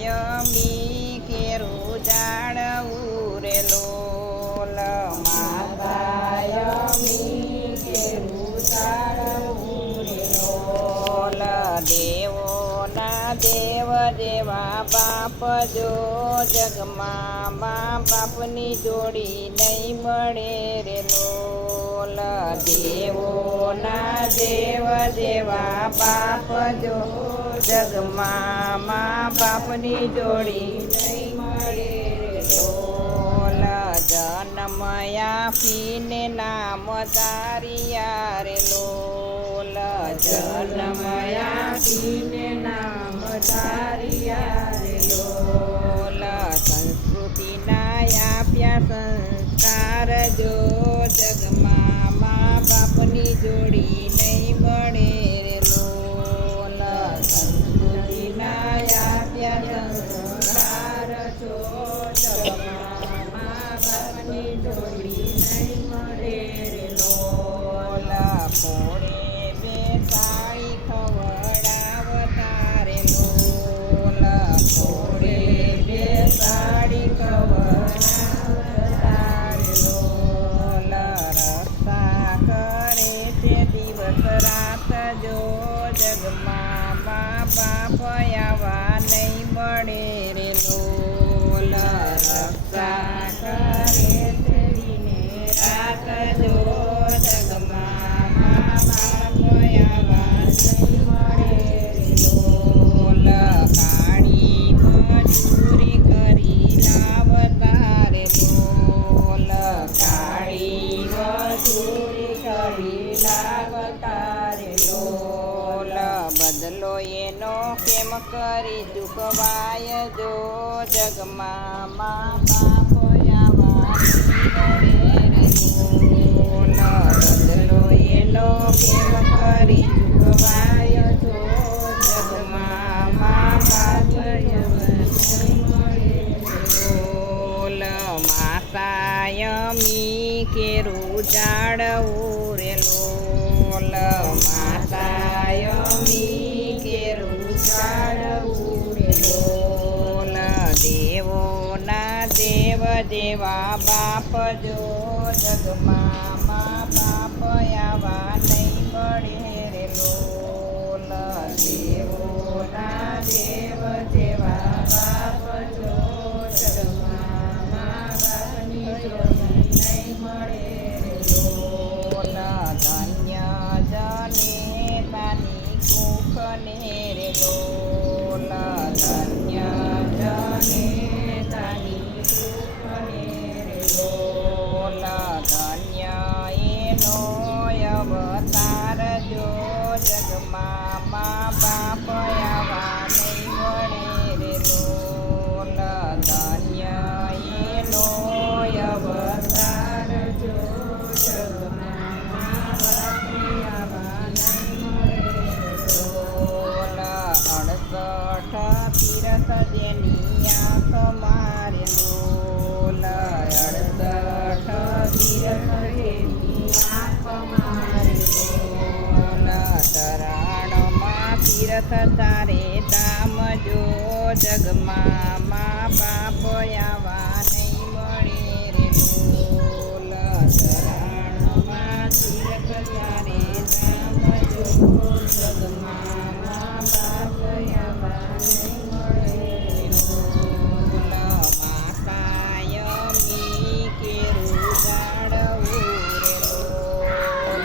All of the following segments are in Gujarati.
માતાયમી કેરું જાણવું રે લોલ માતાયમી કેરું જાણવું રે લોલ દેવોના દેવ જેવા બાપ જો જગમાં મા બાપની જોડી નહીં મળે રે લોલ દેવોના દેવ જેવા બાપ જો જગમાં મા બાપની જોડી નહીં મળે રે લોલ જન્મ આપીને નામ તારિયા રે લોલ જન્મ આપીને નામ તારિયા રે લોલ સંસ્કૃતિના આપ્યા સંસ્કાર જો જગમાં મા બાપની જોડી નહીં મળે રે લોલ સંસ્કૃતિના આપ્યા સંસ્કાર જો જગમાં મા બાપની જોડી નહીં મળે રે લોલ ફોડે બેસાડી ખવડાવતા રે લોલ ફોડે બેસાડી ખવડાવતા રે લોલ રસ્તા કરે તે દિવસ રાત જો જગમાં મા બાપ આવા નહીં મળે રે લોલ રસ્તા કરે તે દિને રાત જો જગમાં મા બાપ આવા નહીં મળે રે લોલ કાળી મજૂરી કરી લાવતા રે લોલ કાળી મજૂરી કરી લાવતા રે લોલ બદલો એનો કેમ કરી ચૂકવાય જો જગમાં મા બાપ આવા નહીં મળે રે લોલ બદલો એનો કેમ કરી ચૂકવાય જો જગમાં મા બાપ આવા નહીં મળે રે લોલ માતાયમી કેરું જાણવું રે લોલ માતાયમી કેરું જાણવું રે લોલ દેવોના દેવ જેવા બાપ જો જગમાં મા બાપ આવા નહીં મળે રે લોલ દેવોના દેવ જેવા બાપ જો જગમાં મા બાપની જોડી નહીં મળે રે લોલ ધન્ય જને તાની કુખને રે લોલ ધન્ય જને તાની કુખને રે લોલ ધન્ય એનો અવતાર જો જગમાં મા બાપ આવા નહીં મળે રે લોલ ધન્ય એનો અવતાર જો જગમાં મા બાપ આવા નહીં મળે રે લોલ 68 તીરથ જેની આંખ મારે લોલ 68 તીરથ જેની આંખ મારે લોલ તરાણમાં તીરથ તારે ધામ જો જગમાં મા બાપ આવા નહીં મળે રે લોલ તરાણમાં તીરથ તારે ધામ જો જગમાં મા બાપ આવા નહીં મળે રે લોલ માતાયમી કેરું જાણવું રે લોલ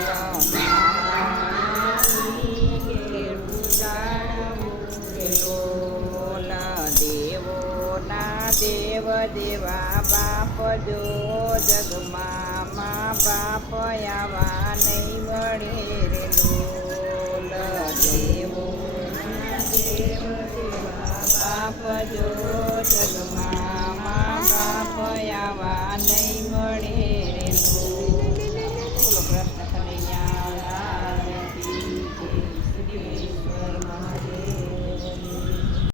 માતાયમી કેરું જાણવું રે લોલ દેવોના દેવ જેવા બાપ જો જગમાં મા બાપ આવા નહીં મળે રે લોલ દેવોના દેવ જેવા બાપ જો જગમાં મા બાપ આવા નહીં મળે રે લોલ